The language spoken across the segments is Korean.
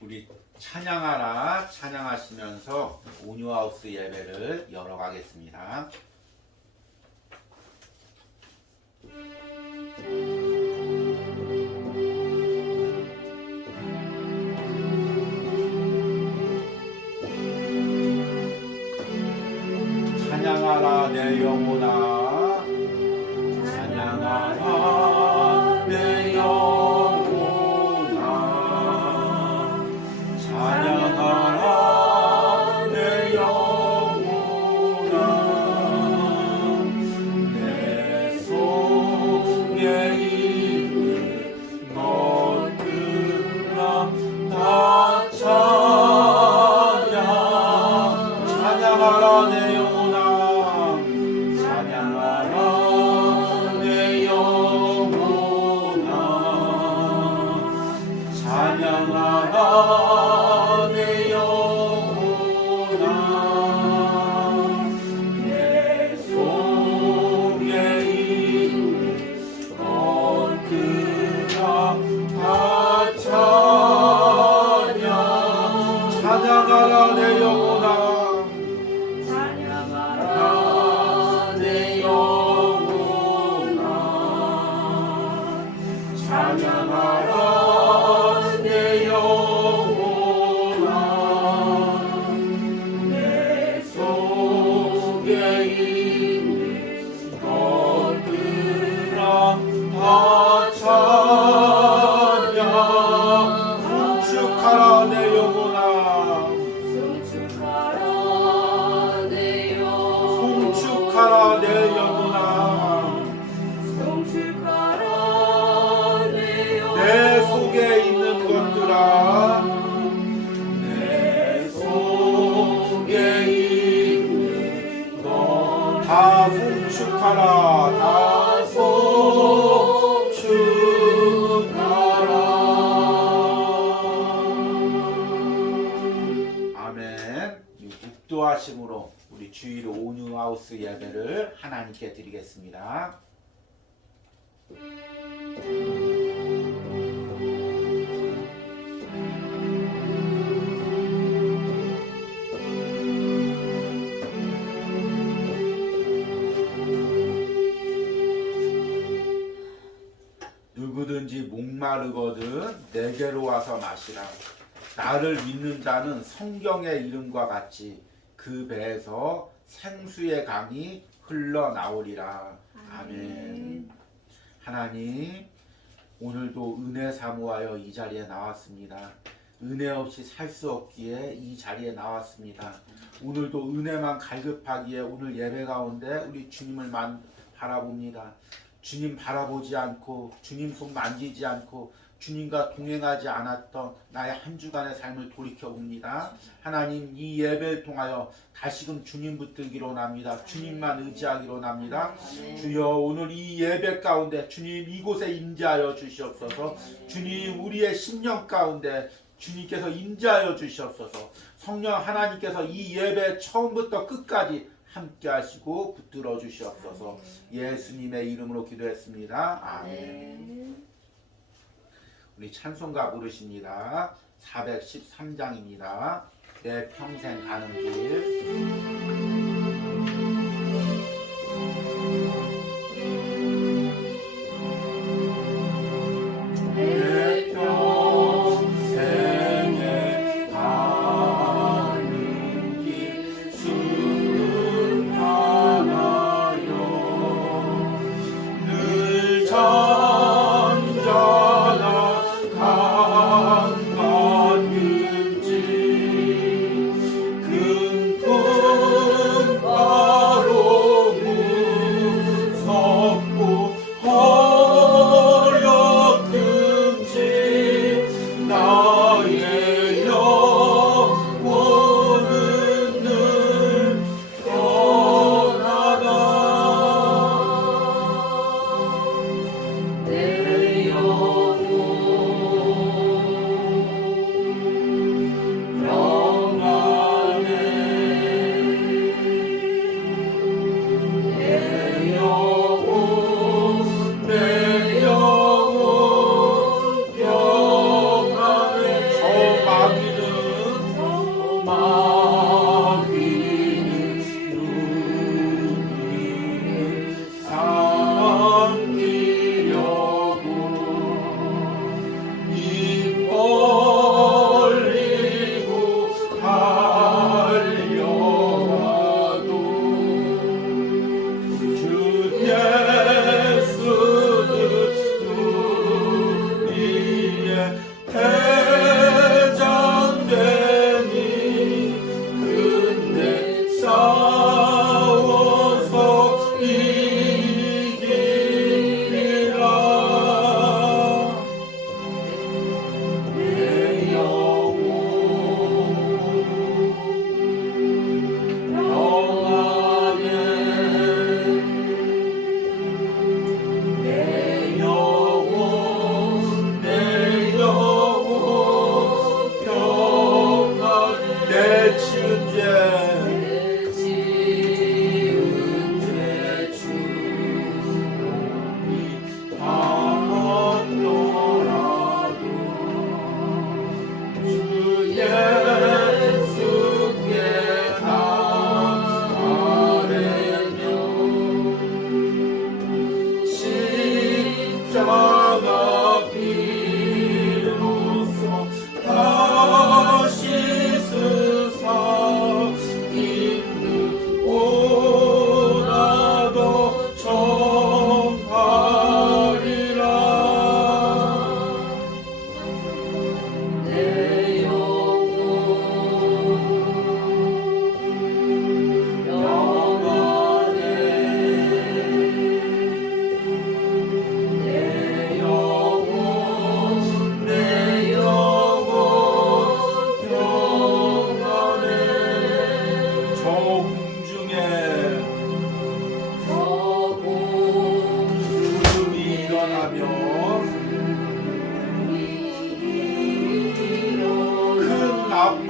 우리 찬양하라 찬양하시면서 온유하우스 예배를 열어가겠습니다. 찬양하라 내 영혼아 찬양하라 내 영혼아 찬양하라 내 영혼아 내 속에 있는 것들아 다 찬양 찬양하라 내 영혼아 찬양하라 내 영혼아 찬양하라 내 영혼아 내 속에 있는 것들아 다 찬양 찬양하라 내 영혼아 찬양하라 내 영혼아 내 속에 있는 것들아 다 찬양 송축하라 내 영혼아 송축하라 내 영혼아 내 속에 있는 것들아 내 속에 있는 것 다 송축하라 다 송축하라 아멘. 묵도하심으로 우리 주일 온유하우스 예배를 하나님께 드리겠습니다. 누구든지 목마르거든 내게로 와서 마시라. 나를 믿는다는 성경의 이름과 같이 그 배에서 생수의 강이 흘러나오리라. 아멘. 하나님 오늘도 은혜 사모하여 이 자리에 나왔습니다. 은혜 없이 살 수 없기에 이 자리에 나왔습니다. 오늘도 은혜만 갈급하기에 오늘 예배 가운데 우리 주님을 바라봅니다. 주님 바라보지 않고 주님 손 만지지 않고 주님과 동행하지 않았던 나의 한 주간의 삶을 돌이켜봅니다. 하나님 이 예배를 통하여 다시금 주님 붙들기로 원합니다. 주님만 의지하기로 원합니다. 주여 오늘 이 예배 가운데 주님 이곳에 임재하여 주시옵소서. 주님 우리의 심령 가운데 주님께서 임재하여 주시옵소서. 성령 하나님께서 이 예배 처음부터 끝까지 함께 하시고 붙들어 주시옵소서. 예수님의 이름으로 기도했습니다. 아멘. 우리 찬송가 부르십니다. 413장입니다. 내 평생 가는 길. 큰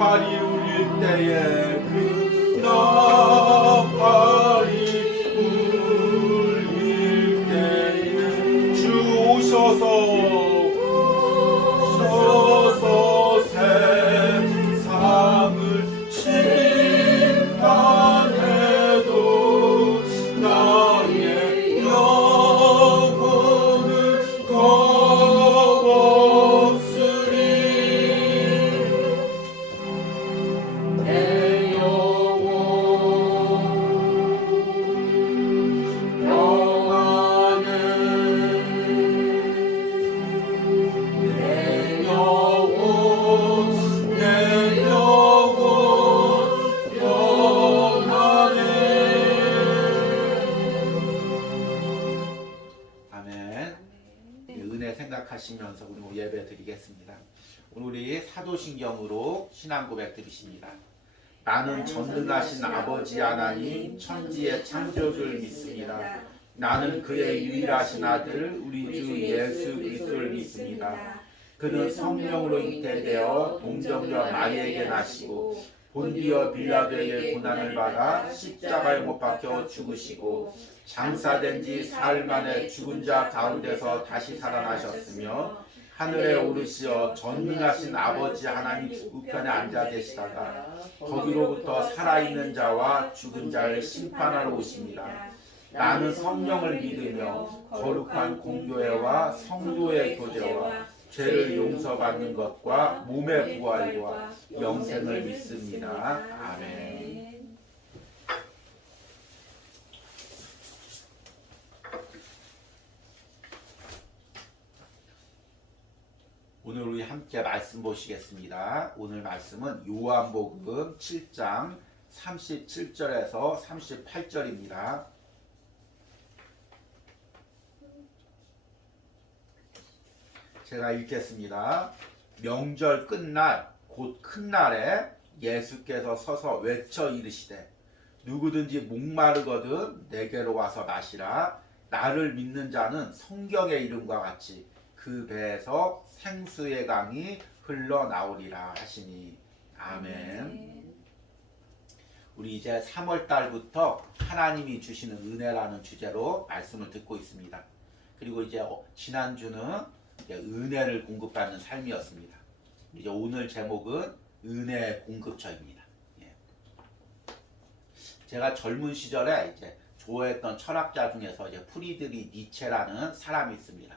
나팔이 울릴 때에 그 나팔이 울릴 때에 주 오셔서 세상을 심판해도 나의 영혼은 겁없으리. 내 영혼 평안해. 내 영혼 평안해. 아멘. 은혜 생각하시면서 우리 예배 드리겠습니다. 오늘 우리 사도신경으로 신앙 고백 드리십니다. 나는 전능하신 아버지 하나님 천지의 창조주를 믿습니다. 나는 그의 유일하신 아들 우리 주 예수 그리스도를 믿습니다. 그는 성령으로 잉태되어 동정녀 마리에게 나시고 본디어 빌라도에게 고난을 받아 십자가에 못 박혀 죽으시고 장사된 지 사흘 만에 죽은 자 가운데서 다시 살아나셨으며 하늘에 오르시어 전능하신 아버지 하나님 우편에 앉아 계시다가 거기로부터 살아있는 자와 죽은 자를 심판하러 오십니다. 나는 성령을 믿으며 거룩한 공교회와 성도의 교제와 죄를 용서받는 것과 몸의 부활과 영생을 믿습니다. 아멘. 오늘 우리 함께 말씀 보시겠습니다. 오늘 말씀은 요한복음 7장 37절에서 38절입니다. 제가 읽겠습니다. 명절 끝날 곧 큰 날에 예수께서 서서 외쳐 이르시되 누구든지 목마르거든 내게로 와서 마시라. 나를 믿는 자는 성경의 이름과 같이 그 배에서 생수의 강이 흘러나오리라 하시니. 아멘. 우리 이제 3월 달부터 하나님이 주시는 은혜라는 주제로 말씀을 듣고 있습니다. 그리고 이제 지난주는 은혜를 공급받는 삶이었습니다. 이제 오늘 제목은 은혜 공급처입니다. 제가 젊은 시절에 이제 좋아했던 철학자 중에서 이제 프리드리 니체라는 사람이 있습니다.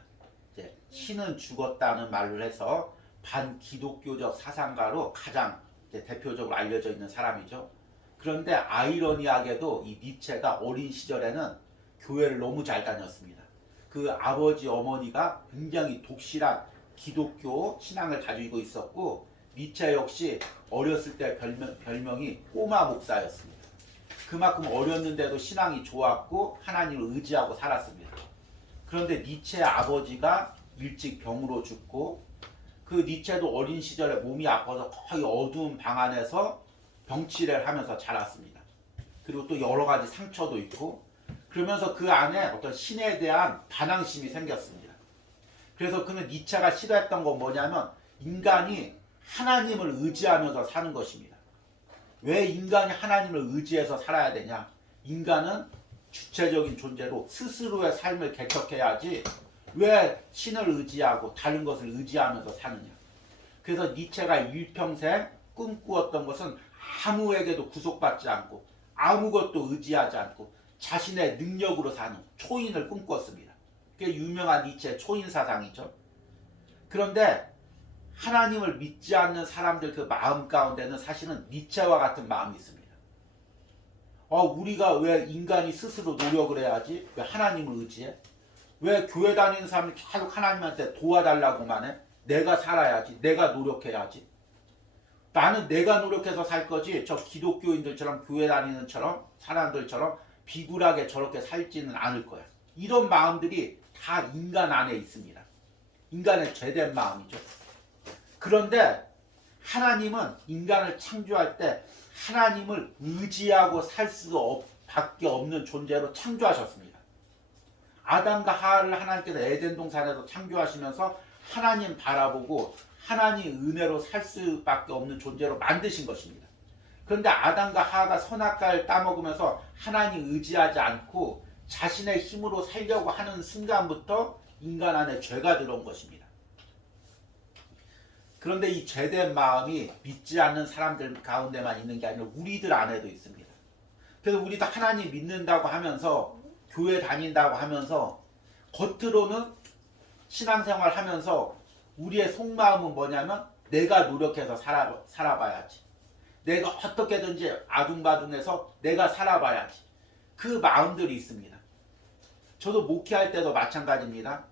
이제 신은 죽었다는 말을 해서 반기독교적 사상가로 가장 이제 대표적으로 알려져 있는 사람이죠. 그런데 아이러니하게도 이 니체가 어린 시절에는 교회를 너무 잘 다녔습니다. 그 아버지 어머니가 굉장히 독실한 기독교 신앙을 가지고 있었고 니체 역시 어렸을 때 별명이 꼬마 목사였습니다. 그만큼 어렸는데도 신앙이 좋았고 하나님을 의지하고 살았습니다. 그런데 니체의 아버지가 일찍 병으로 죽고 그 니체도 어린 시절에 몸이 아파서 거의 어두운 방 안에서 병치레를 하면서 자랐습니다. 그리고 또 여러 가지 상처도 있고 그러면서 그 안에 어떤 신에 대한 반항심이 생겼습니다. 그래서 그는 니체가 싫어했던 건 뭐냐면 인간이 하나님을 의지하면서 사는 것입니다. 왜 인간이 하나님을 의지해서 살아야 되냐? 인간은 주체적인 존재로 스스로의 삶을 개척해야지 왜 신을 의지하고 다른 것을 의지하면서 사느냐? 그래서 니체가 일평생 꿈꾸었던 것은 아무에게도 구속받지 않고 아무것도 의지하지 않고 자신의 능력으로 사는 초인을 꿈꿨습니다. 그게 유명한 니체의 초인 사상이죠. 그런데 하나님을 믿지 않는 사람들 그 마음 가운데는 사실은 니체와 같은 마음이 있습니다. 우리가 왜 인간이 스스로 노력을 해야지? 왜 하나님을 의지해? 왜 교회 다니는 사람이 계속 하나님한테 도와달라고만 해? 내가 살아야지. 내가 노력해야지. 나는 내가 노력해서 살 거지 저 기독교인들처럼 교회 다니는 사람들처럼 비굴하게 저렇게 살지는 않을 거야. 이런 마음들이 다 인간 안에 있습니다. 인간의 죄된 마음이죠. 그런데 하나님은 인간을 창조할 때 하나님을 의지하고 살 수밖에 없는 존재로 창조하셨습니다. 아담과 하와를 하나님께서 에덴 동산에서 창조하시면서 하나님 바라보고 하나님 은혜로 살 수밖에 없는 존재로 만드신 것입니다. 그런데 아담과 하와가 선악과를 따먹으면서 하나님 의지하지 않고 자신의 힘으로 살려고 하는 순간부터 인간 안에 죄가 들어온 것입니다. 그런데 이 죄된 마음이 믿지 않는 사람들 가운데만 있는 게 아니라 우리들 안에도 있습니다. 그래서 우리도 하나님 믿는다고 하면서 교회 다닌다고 하면서 겉으로는 신앙생활 하면서 우리의 속마음은 뭐냐면 내가 노력해서 살아봐야지. 내가 어떻게든지 아둥바둥해서 내가 살아봐야지. 그 마음들이 있습니다. 저도 목회할 때도 마찬가지입니다.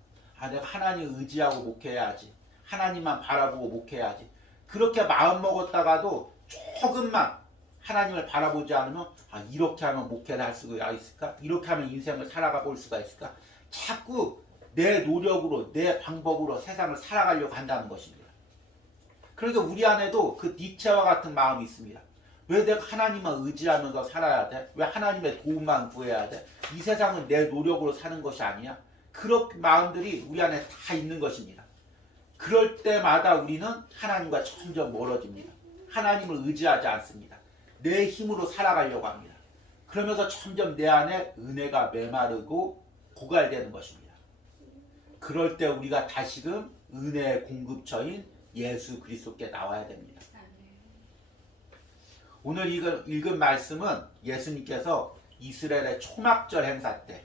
내가 하나님 의지하고 목회해야지. 하나님만 바라보고 목회해야지. 그렇게 마음 먹었다가도 조금만 하나님을 바라보지 않으면 이렇게 하면 목회를 할 수가 있을까? 이렇게 하면 인생을 살아가 볼 수가 있을까? 자꾸 내 노력으로 내 방법으로 세상을 살아가려고 한다는 것입니다. 그러니까 우리 안에도 그 니체와 같은 마음이 있습니다. 왜 내가 하나님만 의지하면서 살아야 돼? 왜 하나님의 도움만 구해야 돼? 이 세상은 내 노력으로 사는 것이 아니야? 그런 마음들이 우리 안에 다 있는 것입니다. 그럴 때마다 우리는 하나님과 점점 멀어집니다. 하나님을 의지하지 않습니다. 내 힘으로 살아가려고 합니다. 그러면서 점점 내 안에 은혜가 메마르고 고갈되는 것입니다. 그럴 때 우리가 다시금 은혜의 공급처인 예수 그리스도께 나와야 됩니다. 오늘 읽은 말씀은 예수님께서 이스라엘의 초막절 행사 때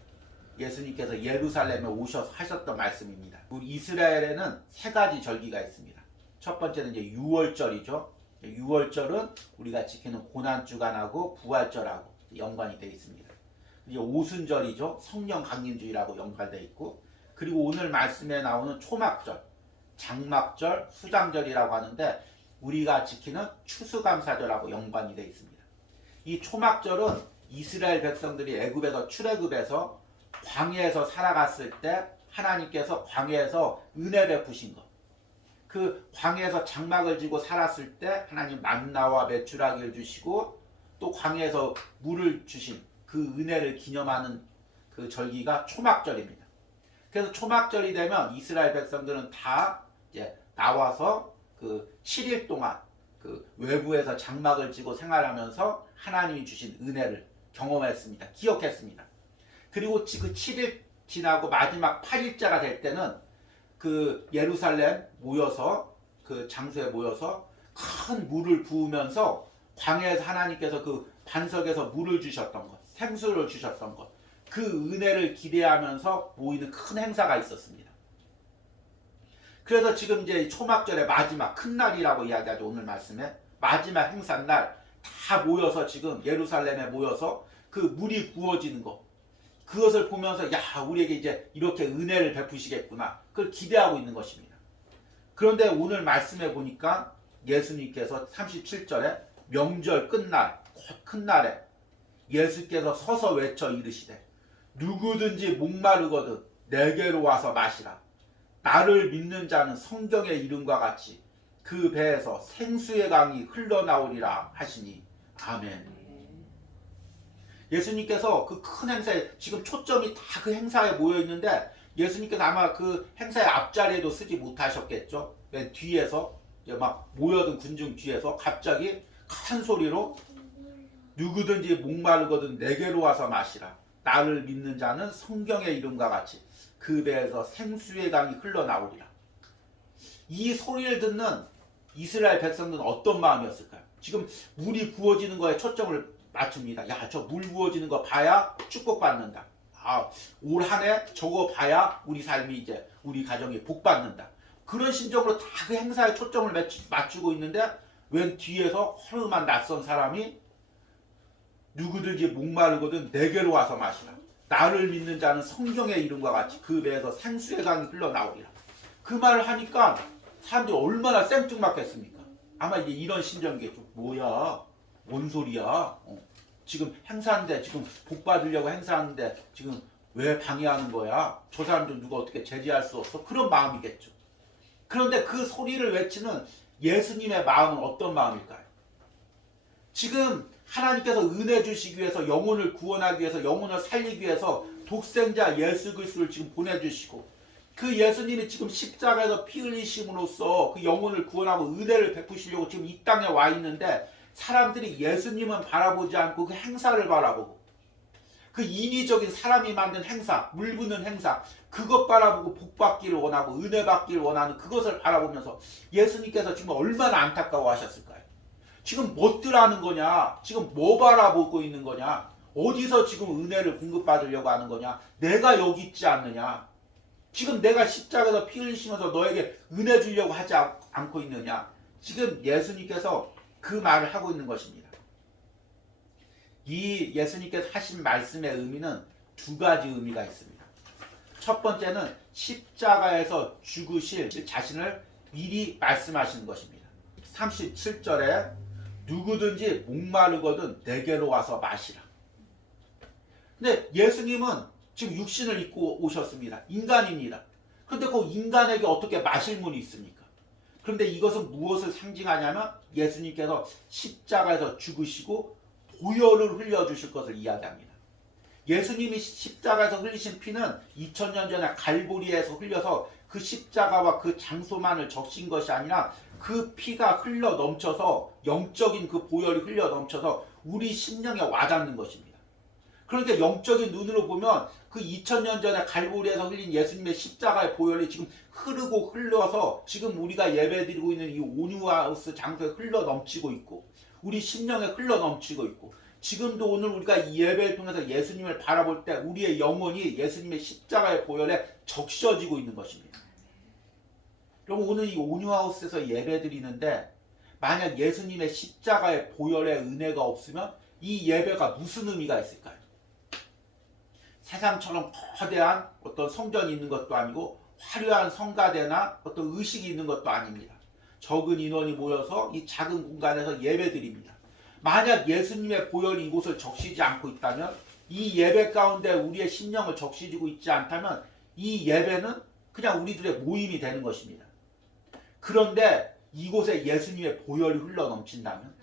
예수님께서 예루살렘에 오셔서 하셨던 말씀입니다. 우리 이스라엘에는 세 가지 절기가 있습니다. 첫 번째는 이제 유월절이죠. 유월절은 우리가 지키는 고난주간하고 부활절하고 연관이 되어 있습니다. 이제 오순절이죠. 성령 강림주일하고 연관되어 있고, 그리고 오늘 말씀에 나오는 초막절, 장막절, 수장절이라고 하는데 우리가 지키는 추수감사절하고 연관이 되어 있습니다. 이 초막절은 이스라엘 백성들이 애굽에서 출애굽해서 광야에서 살아갔을 때 하나님께서 광야에서 은혜 베푸신 것, 그 광야에서 장막을 지고 살았을 때 하나님 만나와 메추라기를 주시고 또 광야에서 물을 주신 그 은혜를 기념하는 그 절기가 초막절입니다. 그래서 초막절이 되면 이스라엘 백성들은 다 이제 나와서 그 7일 동안 그 외부에서 장막을 지고 생활하면서 하나님이 주신 은혜를 경험했습니다. 기억했습니다. 그리고 그 7일 지나고 마지막 8일째가 될 때는 그 예루살렘 모여서 그 장소에 모여서 큰 물을 부으면서 광야에서 하나님께서 그 반석에서 물을 주셨던 것, 생수를 주셨던 것, 그 은혜를 기대하면서 모이는 큰 행사가 있었습니다. 그래서 지금 이제 초막절의 마지막 큰 날이라고 이야기하죠. 오늘 말씀에 마지막 행사 날 다 모여서 지금 예루살렘에 모여서 그 물이 부어지는 것, 그것을 보면서 야, 우리에게 이제 이렇게 은혜를 베푸시겠구나, 그걸 기대하고 있는 것입니다. 그런데 오늘 말씀에 보니까 예수님께서 37절에 명절 끝날 곧 큰 날에 예수께서 서서 외쳐 이르시되 누구든지 목마르거든 내게로 와서 마시라. 나를 믿는 자는 성경의 이름과 같이 그 배에서 생수의 강이 흘러나오리라 하시니 아멘. 예수님께서 그 큰 행사에 지금 초점이 다 그 행사에 모여 있는데 예수님께서 아마 그 행사의 앞자리에도 쓰지 못하셨겠죠. 맨 뒤에서 막 모여든 군중 뒤에서 갑자기 큰 소리로 누구든지 목마르거든 내게로 와서 마시라. 나를 믿는 자는 성경의 이름과 같이 그 배에서 생수의 강이 흘러나오리라. 이 소리를 듣는 이스라엘 백성들은 어떤 마음이었을까요? 지금 물이 부어지는 거에 초점을 맞춥니다. 야, 저 물 부어지는 거 봐야 축복받는다. 올 한 해 저거 봐야 우리 삶이 이제 우리 가정이 복받는다. 그런 심정으로 다 그 행사에 초점을 맞추고 있는데 웬 뒤에서 허름한 낯선 사람이 누구든지 목마르거든 내게로 와서 마시라. 나를 믿는 자는 성경의 이름과 같이 그 배에서 생수의 강이 흘러나오리라. 그 말을 하니까 사람들이 얼마나 생뚱맞겠습니까? 아마 이제 이런 심정이겠죠. 뭐야? 뭔 소리야? 지금 행사하는데, 지금 복 받으려고 행사하는데 지금 왜 방해하는 거야? 저 사람들 누가 어떻게 제지할 수 없어? 그런 마음이겠죠. 그런데 그 소리를 외치는 예수님의 마음은 어떤 마음일까요? 지금 하나님께서 은혜 주시기 위해서, 영혼을 구원하기 위해서, 영혼을 살리기 위해서 독생자 예수 그리스도를 지금 보내주시고 그 예수님이 지금 십자가에서 피 흘리심으로써 그 영혼을 구원하고 은혜를 베푸시려고 지금 이 땅에 와 있는데 사람들이 예수님은 바라보지 않고 그 행사를 바라보고 그 인위적인 사람이 만든 행사, 물 붓는 행사 그것 바라보고 복 받기를 원하고 은혜 받기를 원하는 그것을 바라보면서 예수님께서 지금 얼마나 안타까워 하셨을까요? 지금 뭣들 하는 거냐? 지금 뭐 바라보고 있는 거냐? 어디서 지금 은혜를 공급받으려고 하는 거냐? 내가 여기 있지 않느냐? 지금 내가 십자가에서 피 흘리시면서 너에게 은혜 주려고 하지 않고 있느냐? 지금 예수님께서 그 말을 하고 있는 것입니다. 이 예수님께서 하신 말씀의 의미는 두 가지 의미가 있습니다. 첫 번째는 십자가에서 죽으실 자신을 미리 말씀하시는 것입니다. 37절에 누구든지 목마르거든 내게로 와서 마시라. 근데 예수님은 지금 육신을 입고 오셨습니다. 인간입니다. 그런데 그 인간에게 어떻게 마실 물이 있습니까? 그런데 이것은 무엇을 상징하냐면 예수님께서 십자가에서 죽으시고 보혈을 흘려주실 것을 이야기합니다. 예수님이 십자가에서 흘리신 피는 2000년 전에 갈보리에서 흘려서 그 십자가와 그 장소만을 적신 것이 아니라 그 피가 흘러 넘쳐서 영적인 그 보혈이 흘러 넘쳐서 우리 심령에 와닿는 것입니다. 그러니까 영적인 눈으로 보면 그 2000년 전에 갈보리에서 흘린 예수님의 십자가의 보혈이 지금 흐르고 흘러서 지금 우리가 예배드리고 있는 이 온유하우스 장소에 흘러 넘치고 있고 우리 심령에 흘러 넘치고 있고 지금도 오늘 우리가 이 예배를 통해서 예수님을 바라볼 때 우리의 영혼이 예수님의 십자가의 보혈에 적셔지고 있는 것입니다. 여러분 오늘 이 온유하우스에서 예배드리는데 만약 예수님의 십자가의 보혈의 은혜가 없으면 이 예배가 무슨 의미가 있을까요? 세상처럼 거대한 어떤 성전이 있는 것도 아니고 화려한 성가대나 어떤 의식이 있는 것도 아닙니다. 적은 인원이 모여서 이 작은 공간에서 예배드립니다. 만약 예수님의 보혈이 이곳을 적시지 않고 있다면 이 예배 가운데 우리의 심령을 적시지고 있지 않다면 이 예배는 그냥 우리들의 모임이 되는 것입니다. 그런데 이곳에 예수님의 보혈이 흘러 넘친다면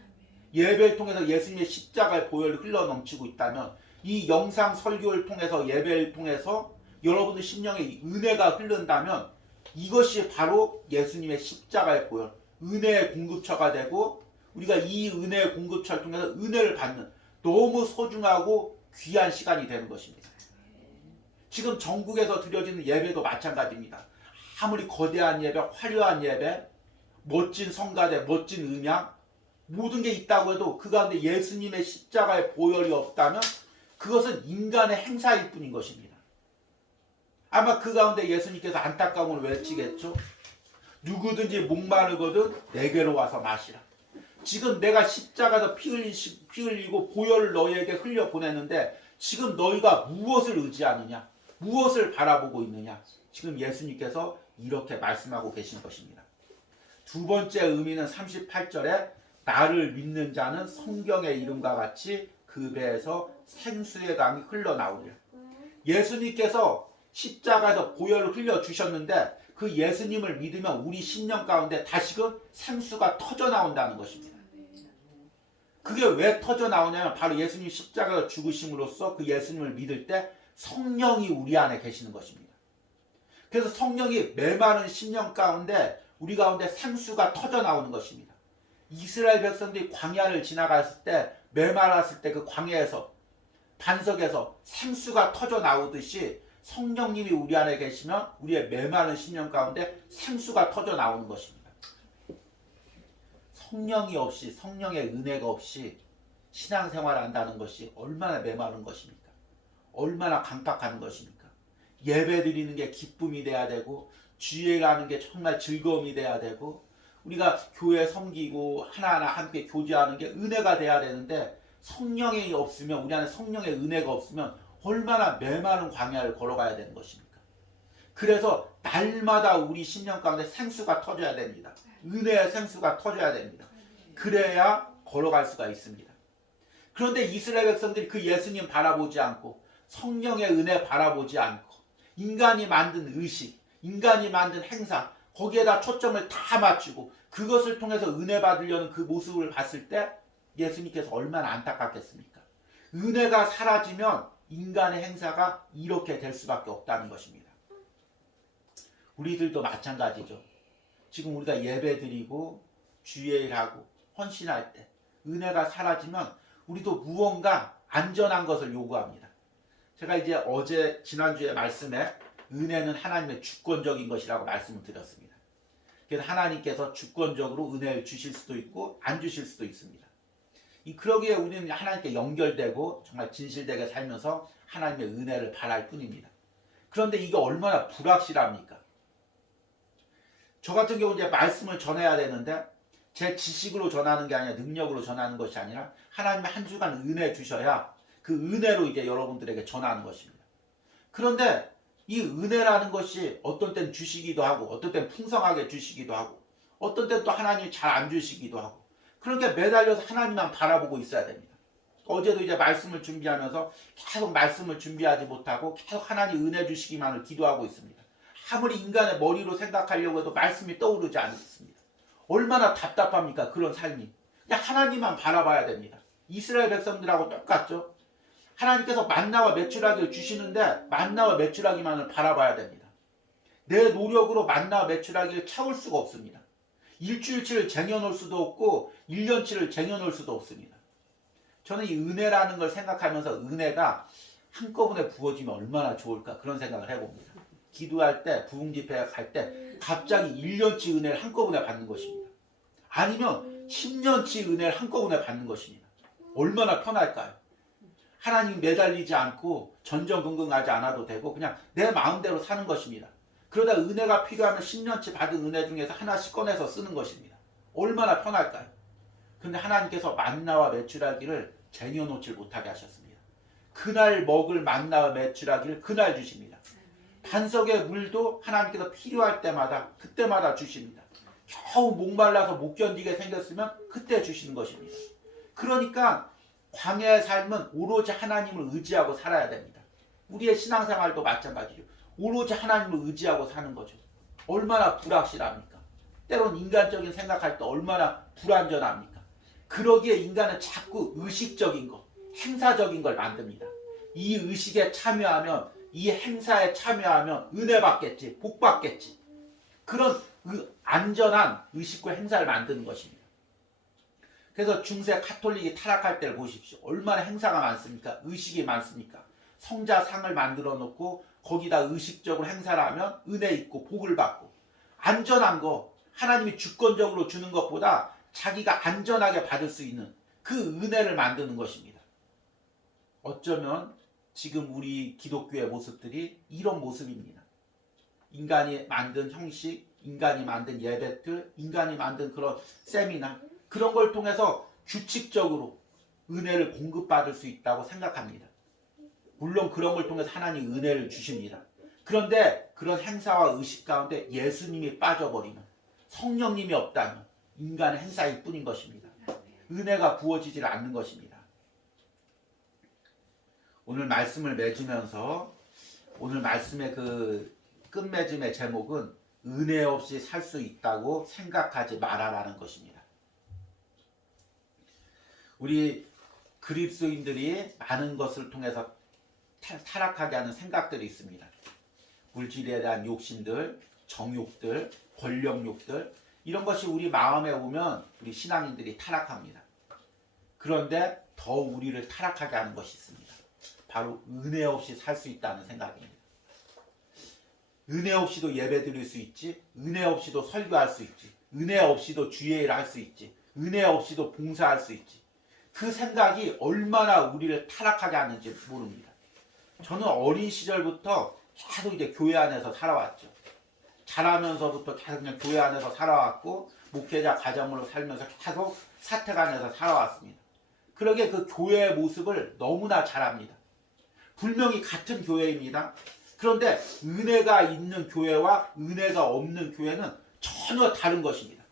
예배를 통해서 예수님의 십자가의 보혈이 흘러 넘치고 있다면 이 영상 설교를 통해서 예배를 통해서 여러분의 심령에 은혜가 흐른다면 이것이 바로 예수님의 십자가의 보혈, 은혜의 공급처가 되고 우리가 이 은혜의 공급처를 통해서 은혜를 받는 너무 소중하고 귀한 시간이 되는 것입니다. 지금 전국에서 드려지는 예배도 마찬가지입니다. 아무리 거대한 예배, 화려한 예배, 멋진 성가대, 멋진 음향 모든 게 있다고 해도 그 가운데 예수님의 십자가의 보혈이 없다면 그것은 인간의 행사일 뿐인 것입니다. 아마 그 가운데 예수님께서 안타까움을 외치겠죠. 누구든지 목마르거든 내게로 와서 마시라. 지금 내가 십자가에서 피 흘리고 보혈을 너희에게 흘려보내는데 지금 너희가 무엇을 의지하느냐? 무엇을 바라보고 있느냐? 지금 예수님께서 이렇게 말씀하고 계신 것입니다. 두 번째 의미는 38절에 나를 믿는 자는 성경의 이름과 같이 그 배에서 생수의 강이 흘러나오리라. 예수님께서 십자가에서 보혈을 흘려주셨는데 그 예수님을 믿으면 우리 심령 가운데 다시금 생수가 터져나온다는 것입니다. 그게 왜 터져나오냐면 바로 예수님 십자가에서 죽으심으로써 그 예수님을 믿을 때 성령이 우리 안에 계시는 것입니다. 그래서 성령이 메마른 심령 가운데 우리 가운데 생수가 터져나오는 것입니다. 이스라엘 백성들이 광야를 지나갔을 때 메말았을 때 그 광야에서 반석에서 생수가 터져나오듯이 성령님이 우리 안에 계시면 우리의 메마른 심령 가운데 생수가 터져나오는 것입니다. 성령이 없이 성령의 은혜가 없이 신앙생활을 한다는 것이 얼마나 메마른 것입니까? 얼마나 강팍한 것입니까? 예배드리는 게 기쁨이 돼야 되고 주일 가는 게 정말 즐거움이 돼야 되고 우리가 교회 섬기고 하나하나 함께 교제하는 게 은혜가 돼야 되는데 성령이 없으면 우리 안에 성령의 은혜가 없으면 얼마나 메마른 광야를 걸어가야 되는 것입니까? 그래서 날마다 우리 심령 가운데 생수가 터져야 됩니다. 은혜의 생수가 터져야 됩니다. 그래야 걸어갈 수가 있습니다. 그런데 이스라엘 백성들이 그 예수님 바라보지 않고 성령의 은혜 바라보지 않고 인간이 만든 의식, 인간이 만든 행사 거기에다 초점을 다 맞추고 그것을 통해서 은혜 받으려는 그 모습을 봤을 때 예수님께서 얼마나 안타깝겠습니까? 은혜가 사라지면 인간의 행사가 이렇게 될 수밖에 없다는 것입니다. 우리들도 마찬가지죠. 지금 우리가 예배드리고 주일하고 헌신할 때 은혜가 사라지면 우리도 무언가 안전한 것을 요구합니다. 제가 이제 어제 지난주에 말씀에 은혜는 하나님의 주권적인 것이라고 말씀을 드렸습니다. 그래서 하나님께서 주권적으로 은혜를 주실 수도 있고 안 주실 수도 있습니다. 그러기에 우리는 하나님께 연결되고 정말 진실되게 살면서 하나님의 은혜를 바랄 뿐입니다. 그런데 이게 얼마나 불확실합니까? 저 같은 경우 이제 말씀을 전해야 되는데 제 지식으로 전하는 게 아니라 능력으로 전하는 것이 아니라 하나님의 한 주간 은혜 주셔야 그 은혜로 이제 여러분들에게 전하는 것입니다. 그런데 이 은혜라는 것이 어떤 때는 주시기도 하고 어떤 때는 풍성하게 주시기도 하고 어떤 때는 또 하나님이 잘 안 주시기도 하고 그렇게 매달려서 하나님만 바라보고 있어야 됩니다. 어제도 이제 말씀을 준비하면서 계속 말씀을 준비하지 못하고 계속 하나님 은혜 주시기만을 기도하고 있습니다. 아무리 인간의 머리로 생각하려고 해도 말씀이 떠오르지 않습니다. 얼마나 답답합니까? 그런 삶이. 그냥 하나님만 바라봐야 됩니다. 이스라엘 백성들하고 똑같죠. 하나님께서 만나와 메추라기를 주시는데 만나와 메추라기만을 바라봐야 됩니다. 내 노력으로 만나와 메추라기를 채울 수가 없습니다. 일주일치를 쟁여놓을 수도 없고 1년치를 쟁여놓을 수도 없습니다. 저는 이 은혜라는 걸 생각하면서 은혜가 한꺼번에 부어지면 얼마나 좋을까 그런 생각을 해봅니다. 기도할 때 부흥집회에 갈 때 갑자기 1년치 은혜를 한꺼번에 받는 것입니다. 아니면 10년치 은혜를 한꺼번에 받는 것입니다. 얼마나 편할까요? 하나님 매달리지 않고 전전긍긍하지 않아도 되고 그냥 내 마음대로 사는 것입니다. 그러다 은혜가 필요하면 10년치 받은 은혜 중에서 하나씩 꺼내서 쓰는 것입니다. 얼마나 편할까요? 근데 하나님께서 만나와 메추라기를 쟁여놓지 못하게 하셨습니다. 그날 먹을 만나와 메추라기를 그날 주십니다. 반석의 물도 하나님께서 필요할 때마다 그때마다 주십니다. 겨우 목말라서 못 견디게 생겼으면 그때 주시는 것입니다. 그러니까 광야의 삶은 오로지 하나님을 의지하고 살아야 됩니다. 우리의 신앙생활도 마찬가지죠. 오로지 하나님을 의지하고 사는 거죠. 얼마나 불확실합니까? 때론 인간적인 생각할 때 얼마나 불안전합니까? 그러기에 인간은 자꾸 의식적인 것, 행사적인 걸 만듭니다. 이 의식에 참여하면 이 행사에 참여하면 은혜 받겠지, 복 받겠지. 그런 안전한 의식과 행사를 만드는 것입니다. 그래서 중세 카톨릭이 타락할 때를 보십시오. 얼마나 행사가 많습니까? 의식이 많습니까? 성자상을 만들어 놓고 거기다 의식적으로 행사를 하면 은혜 있고 복을 받고 안전한 거 하나님이 주권적으로 주는 것보다 자기가 안전하게 받을 수 있는 그 은혜를 만드는 것입니다. 어쩌면 지금 우리 기독교의 모습들이 이런 모습입니다. 인간이 만든 형식, 인간이 만든 예배들, 인간이 만든 그런 세미나 그런 걸 통해서 규칙적으로 은혜를 공급받을 수 있다고 생각합니다. 물론 그런 걸 통해서 하나님 은혜를 주십니다. 그런데 그런 행사와 의식 가운데 예수님이 빠져버리면 성령님이 없다면 인간의 행사일 뿐인 것입니다. 은혜가 부어지질 않는 것입니다. 오늘 말씀을 맺으면서 오늘 말씀의 그 끝맺음의 제목은 은혜 없이 살 수 있다고 생각하지 말아라는 것입니다. 우리 그리스도인들이 많은 것을 통해서 타락하게 하는 생각들이 있습니다. 물질에 대한 욕심들, 정욕들, 권력욕들 이런 것이 우리 마음에 오면 우리 신앙인들이 타락합니다. 그런데 더 우리를 타락하게 하는 것이 있습니다. 바로 은혜 없이 살 수 있다는 생각입니다. 은혜 없이도 예배 드릴 수 있지, 은혜 없이도 설교할 수 있지, 은혜 없이도 주예를 할 수 있지, 은혜 없이도 봉사할 수 있지. 그 생각이 얼마나 우리를 타락하게 하는지 모릅니다. 저는 어린 시절부터 계속 이제 교회 안에서 살아왔죠. 자라면서부터 계속 그냥 교회 안에서 살아왔고 목회자 가정으로 살면서 계속 사택 안에서 살아왔습니다. 그러게 그 교회의 모습을 너무나 잘 압니다. 분명히 같은 교회입니다. 그런데 은혜가 있는 교회와 은혜가 없는 교회는 전혀 다른 것입니다.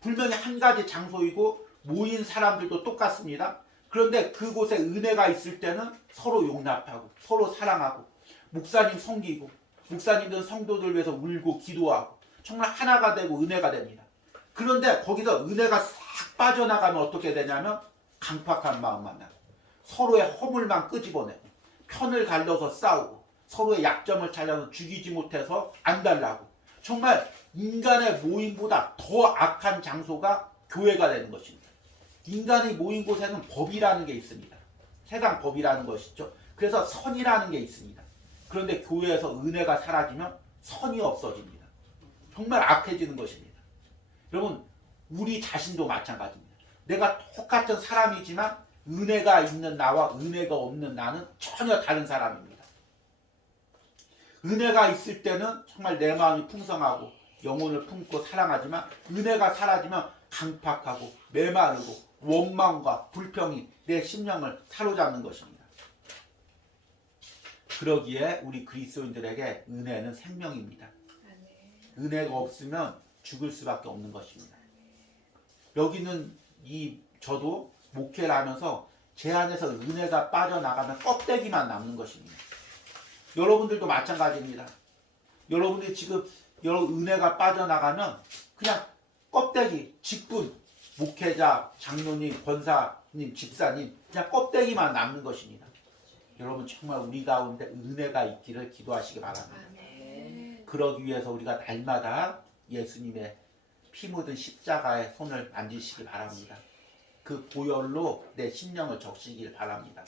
분명히 한 가지 장소이고 모인 사람들도 똑같습니다. 그런데 그곳에 은혜가 있을 때는 서로 용납하고 서로 사랑하고 목사님 섬기고 목사님들은 성도들 위해서 울고 기도하고 정말 하나가 되고 은혜가 됩니다. 그런데 거기서 은혜가 싹 빠져나가면 어떻게 되냐면 강팍한 마음만 나고 서로의 허물만 끄집어내고 편을 갈라서 싸우고 서로의 약점을 찾아서 죽이지 못해서 안달나고 정말 인간의 모임보다 더 악한 장소가 교회가 되는 것입니다. 인간이 모인 곳에는 법이라는 게 있습니다. 세상 법이라는 것이죠. 그래서 선이라는 게 있습니다. 그런데 교회에서 은혜가 사라지면 선이 없어집니다. 정말 악해지는 것입니다. 여러분, 우리 자신도 마찬가지입니다. 내가 똑같은 사람이지만 은혜가 있는 나와 은혜가 없는 나는 전혀 다른 사람입니다. 은혜가 있을 때는 정말 내 마음이 풍성하고 영혼을 품고 사랑하지만 은혜가 사라지면 강팍하고 메마르고 원망과 불평이 내 심령을 사로잡는 것입니다. 그러기에 우리 그리스도인들에게 은혜는 생명입니다. 은혜가 없으면 죽을 수밖에 없는 것입니다. 여기는 저도 목회를 하면서 제 안에서 은혜가 빠져나가면 껍데기만 남는 것입니다. 여러분들도 마찬가지입니다. 여러분들이 지금 은혜가 빠져나가면 그냥 껍데기, 직분, 목회자, 장로님, 권사님, 집사님 그냥 껍데기만 남는 것입니다. 여러분 정말 우리 가운데 은혜가 있기를 기도하시기 바랍니다. 그러기 위해서 우리가 날마다 예수님의 피 묻은 십자가에 손을 만지시기 바랍니다. 그 보혈로 내 심령을 적시길 바랍니다.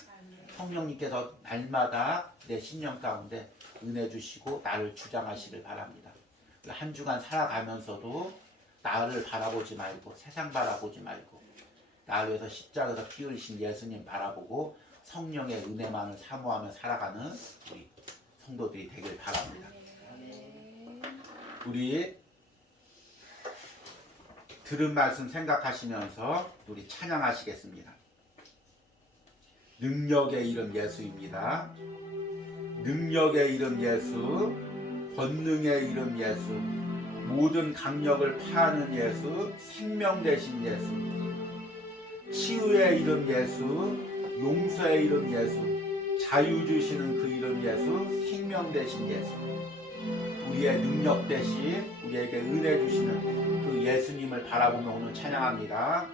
성령님께서 날마다 내 심령 가운데 은혜 주시고 나를 주장하시길 바랍니다. 한 주간 살아가면서도 나를 바라보지 말고 세상 바라보지 말고 나를 위해서 십자가에서 피 흘리신 예수님 바라보고 성령의 은혜만을 사모하며 살아가는 우리 성도들이 되길 바랍니다. 우리 들은 말씀 생각하시면서 우리 찬양하시겠습니다. 능력의 이름 예수입니다. 능력의 이름 예수, 권능의 이름 예수, 모든 강력을 파하는 예수, 생명 되신 예수, 치유의 이름 예수, 용서의 이름 예수, 자유 주시는 그 이름 예수, 생명 되신 예수, 우리의 능력 대신 우리에게 은혜 주시는 그 예수님을 바라보며 오늘 찬양합니다.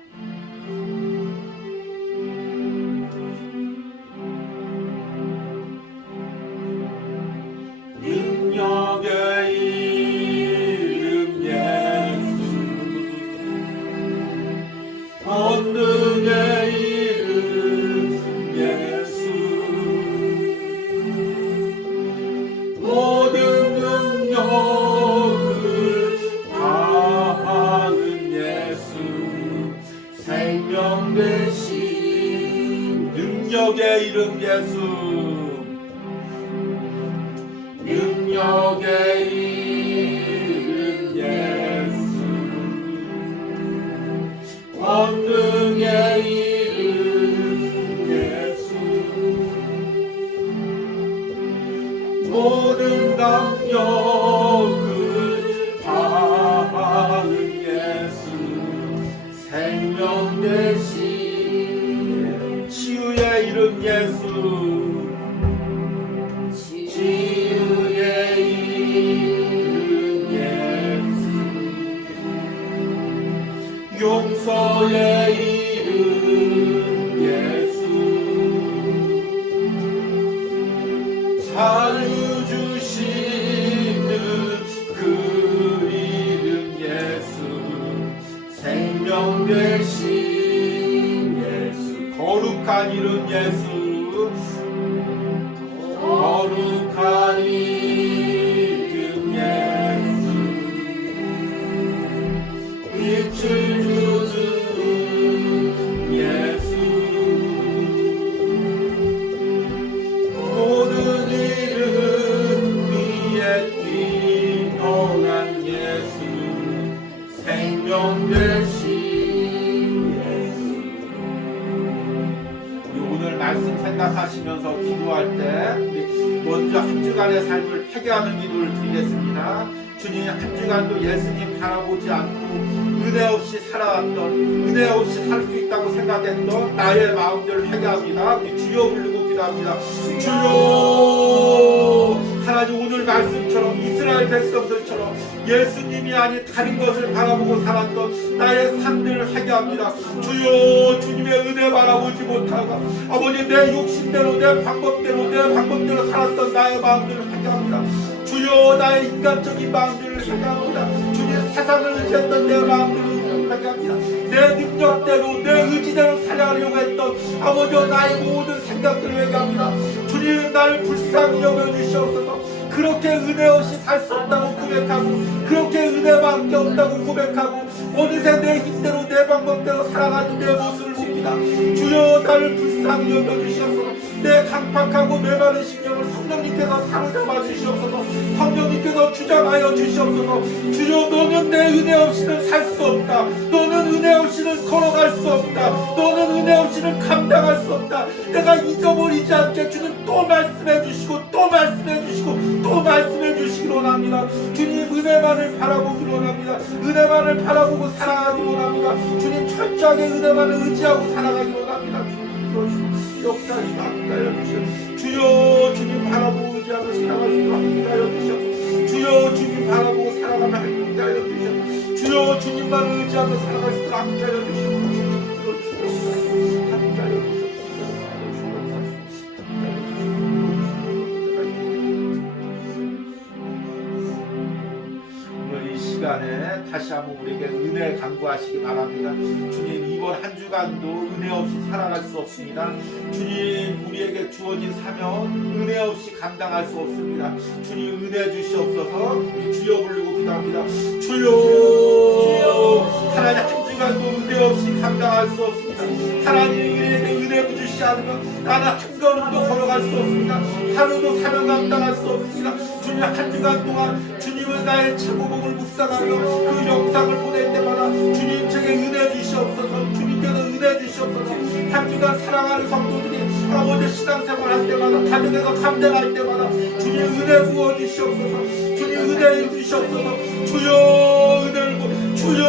능력의 이름 예수, 권능의 이름 예수, 모든 능력을 다하는 예수, 생명 되신 능력의 이름 예수, 능력의 이름 예수, 권능의 이름 예수, 모든 강력을 다하는 예수, 생명 대신 치유의 이름 예수, 용서의 이름 예수, 자유 주시는 그 이름 예수, 생명 되신 예수, 거룩한 이름 예수, 거룩한 이름 예수, 빛을 생각하시면서 기도할 때 우리 먼저 한 주간의 삶을 회개하는 기도를 드리겠습니다. 주님, 한 주간도 예수님 바라보지 않고 은혜 없이 살아왔던, 은혜 없이 살 수 있다고 생각했던 나의 마음들을 회개합니다. 우리 주여 부르고 기도합니다. 주여, 하나님 오늘 말씀처럼 이스라엘 백성들처럼 예수님이 아닌 다른 것을 바라보고 살았던 나의 삶들을 회개합니다. 주여, 주님의 은혜 바라보지 못하고 아버지 내 욕심대로 내 방법대로 살았던 나의 마음들을 회개합니다. 주여, 나의 인간적인 마음들을 주님을 생각합니다. 주님 세상을 의지했던 내 마음을 생각합니다. 내 능력대로 내 의지대로 살아가려고 했던 아버지와 나의 모든 생각들을 회개합니다. 주님 나를 불쌍히 여겨주시옵소서. 그렇게 은혜 없이 살 수 없다고 고백하고 그렇게 은혜밖에 없다고 고백하고 어느새 내 힘대로 내 방법대로 살아가는 내 모습을 봅니다. 주여 나를 불쌍히 여겨주시옵소서. 내 강팍하고 메마른 심령을 성령님께서 사로잡아 주시옵소서. 성령님께서 주장하여 주시옵소서. 주여 너는 내 은혜 없이는 살 수 없다. 너는 은혜 없이는 걸어갈 수 없다. 너는 은혜 없이는 감당할 수 없다. 내가 잊어버리지 않게 주는 또 말씀해 주시고 또 말씀해 주시고 또 말씀해 주시기 원합니다. 주님 은혜만을 바라보기 원합니다. 은혜만을 바라보고 살아가기 원합니다. 주님 철저하게 은혜만을 의지하고 살아가기 원합니다. 역사하시고 함께하여 주시옵소서. 주여 주님 바라보고 의지하며 살아갈 수 있도록 함께하여 주시옵소서. 주여 주님 바라보고 살아가며 함께하여 주시옵소서. 주여 주님만을 의지하며 살아갈 수 있도록 함께하여 주시옵소서. 함께하여 주시옵소서. 시간에 다시 한번 우리에게 은혜 강구하시기 바랍니다. 주님 이번 한 주간도 은혜 없이 살아갈 수 없습니다. 주님 우리에게 주어진 사명 은혜 없이 감당할 수 없습니다. 주님 은혜 주시옵소서. 우리 주여 부르고 기도합니다. 주여 하나님 한 주간도 은혜 없이 감당할 수 없습니다. 하나님이 우리에게 은혜 부주시지 않으면 나는 한 걸음도 걸어갈 수 없습니다. 하루도 사명 감당할 수 없습니다. 주님 한 주간 동안 주님은 나의 최고봉을 묵상하며 그 영상을 보낼 때마다 주님 제게 은혜 주시옵소서. 주님께서 은혜 주시옵소서. 한 주간 사랑하는 성도들이 아버지 신앙생활 할 때마다 가정에서 감당할 때마다 주님 은혜 부어 주시옵소서. 주님 은혜 주시옵소서. 주여 은혜를 주여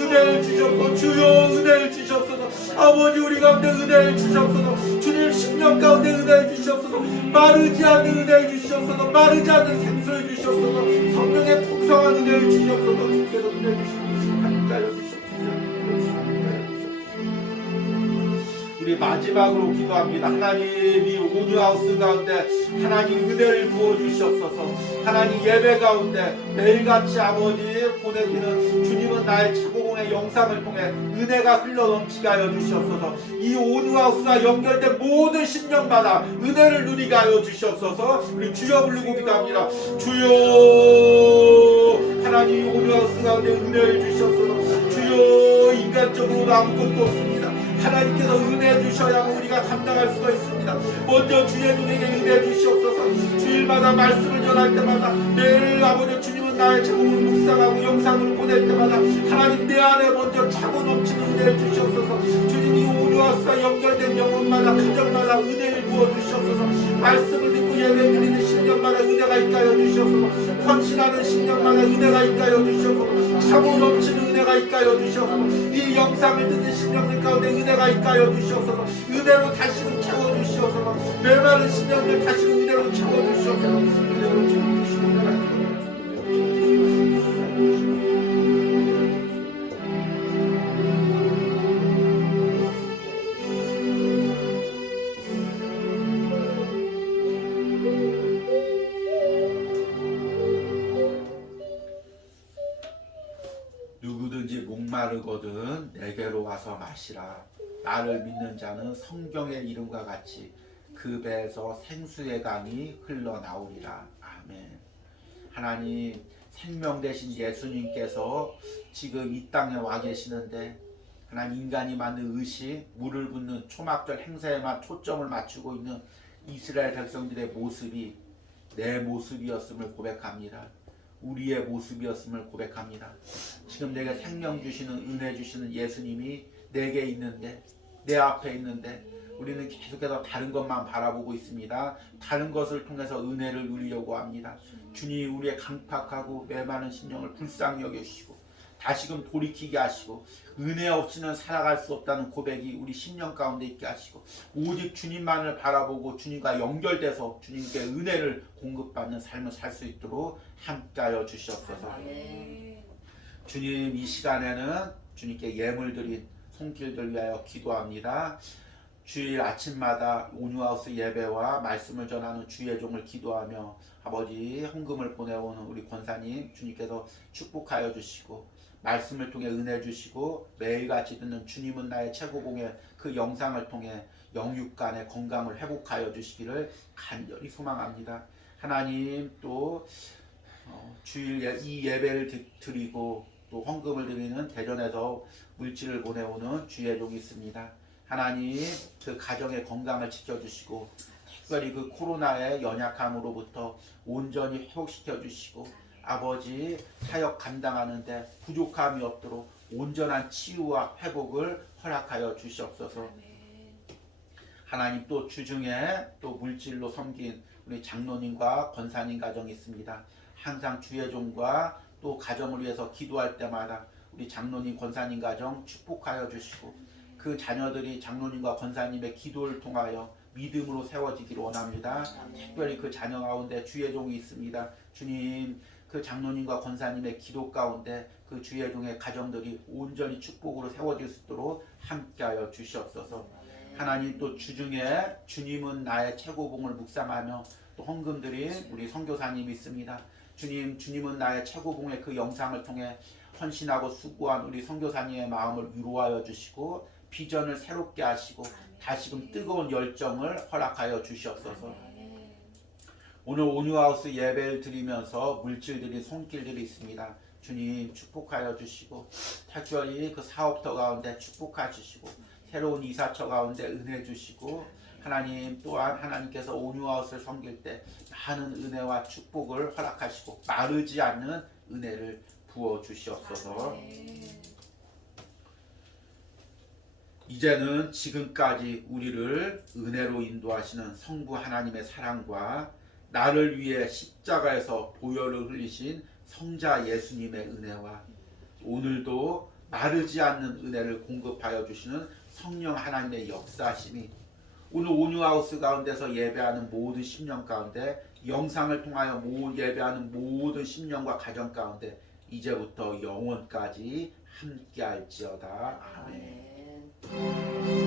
은혜를 주시옵소서. 주여 은혜를 주시옵소서. 아버지 우리 가운데 은혜를 주시옵소서. 주님 10년 가운데 은혜를 주시옵소서. 마르지 않는 은혜를 주시옵소서. 마르지 않는 생수를 주시옵소서. 성령의 풍성한 은혜를 주시옵소서. 주께서 은혜 주시옵소서. 함께하여 주시옵소서. 우리 마지막으로 기도합니다. 하나님이 오뉴하우스 가운데 하나님 은혜를 부어주시옵소서. 하나님 예배 가운데 매일같이 아버지 보내기는 주님은 나의 최고봉의 영상을 통해 은혜가 흘러넘치게 하여 주시옵소서. 이 오뉴하우스와 연결된 모든 심령마다 은혜를 누리게 하여 주시옵소서. 우리 주여 부르고 기도합니다. 주여 하나님 오뉴하우스 가운데 은혜를 주시옵소서. 주여 인간적으로 아무것도 없습니다. 하나님께서 은혜 주셔야만 우리가 감당할 수가 있습니다. 먼저 주의 눈에게 은혜 주시옵소서. 주일마다 말씀을 전할 때마다 매일 아버지 주님은 나의 제목을 묵상하고 영상을 보낼 때마다 하나님 내 안에 먼저 차고 넘치는 은혜를 주시옵소서. 주님이 오류와수가 연결된 영혼마다 가정마다 은혜를 부어주시옵소서. 말씀을 듣고 예배 드리는 심령마다 은혜가 있게 하여 주시옵소서. 헌신하는 심령마다 은혜가 있게 하여 주시옵소서. 차고 넘치는 은혜가 있게 하여 주시옵소서. 이 영상을 듣는 심령들 가운데 은혜가 있게 하여 주시옵소서. 은혜로 다시금 채워주시옵소서. 메마른 심령들 다시금 은혜로 채워주시옵소서. 은혜로 채워주시옵소서. 누구든지 목마르거든 내게로 와서 마시라. 나를 믿는 자는 성경의 이름과 같이 그 배에서 생수의 강이 흘러나오리라. 아멘. 하나님 생명 되신 예수님께서 지금 이 땅에 와 계시는데 하나님 인간이 만든 의식 물을 붓는 초막절 행사에만 초점을 맞추고 있는 이스라엘 백성들의 모습이 내 모습이었음을 고백합니다. 우리의 모습이었음을 고백합니다. 지금 내게 생명 주시는 은혜 주시는 예수님이 내게 있는데 내 앞에 있는데 우리는 계속해서 다른 것만 바라보고 있습니다. 다른 것을 통해서 은혜를 누리려고 합니다. 주님 우리의 강팍하고 메마른 심령을 불쌍히 여겨주시고 다시금 돌이키게 하시고 은혜 없이는 살아갈 수 없다는 고백이 우리 심령 가운데 있게 하시고 오직 주님만을 바라보고 주님과 연결돼서 주님께 은혜를 공급받는 삶을 살 수 있도록 함께하여 주시옵소서. 주님 이 시간에는 주님께 예물 드린 손길들 위하여 기도합니다. 주일 아침마다 온유하우스 예배와 말씀을 전하는 주의 종을 기도하며 아버지 헌금을 보내오는 우리 권사님 주님께서 축복하여 주시고 말씀을 통해 은혜 주시고 매일같이 듣는 주님은 나의 최고봉의 그 영상을 통해 영육간의 건강을 회복하여 주시기를 간절히 소망합니다. 하나님 또 주일 이 예배를 드리고 또 헌금을 드리는 대전에서 물질을 보내오는 주의 종이 있습니다. 하나님 그 가정의 건강을 지켜주시고 특별히 그 코로나의 연약함으로부터 온전히 회복시켜 주시고 아버지 사역 감당하는데 부족함이 없도록 온전한 치유와 회복을 허락하여 주시옵소서. 하나님 또 주중에 또 물질로 섬긴 우리 장로님과 권사님 가정이 있습니다. 항상 주의 종과 또 가정을 위해서 기도할 때마다 우리 장로님 권사님 가정 축복하여 주시고 그 자녀들이 장로님과 권사님의 기도를 통하여 믿음으로 세워지기를 원합니다. 특별히 그 자녀 가운데 주의 종이 있습니다. 주님 그 장로님과 권사님의 기도 가운데 그 주의 종의 가정들이 온전히 축복으로 세워질 수 있도록 함께하여 주시옵소서. 하나님 또 주중에 주님은 나의 최고봉을 묵상하며 또 헌금드린 우리 선교사님이 있습니다. 주님은 나의 최고봉의 그 영상을 통해 헌신하고 수고한 우리 선교사님의 마음을 위로하여 주시고 비전을 새롭게 하시고 다시금 뜨거운 열정을 허락하여 주시옵소서. 오늘 온유하우스 예배를 드리면서 물질들이 손길들이 있습니다. 주님 축복하여 주시고 특별히 그 사업터 가운데 축복하시고 새로운 이사처 가운데 은혜 주시고 하나님 또한 하나님께서 온유하우스를 섬길 때 많은 은혜와 축복을 허락하시고 마르지 않는 은혜를 부어 주시옵소서. 이제는 지금까지 우리를 은혜로 인도하시는 성부 하나님의 사랑과 나를 위해 십자가에서 보혈을 흘리신 성자 예수님의 은혜와 오늘도 마르지 않는 은혜를 공급하여 주시는 성령 하나님의 역사심이 오늘 온유하우스 가운데서 예배하는 모든 심령 가운데 영상을 통하여 예배하는 모든 심령과 가정 가운데 이제부터 영원까지 함께할지어다. 아멘.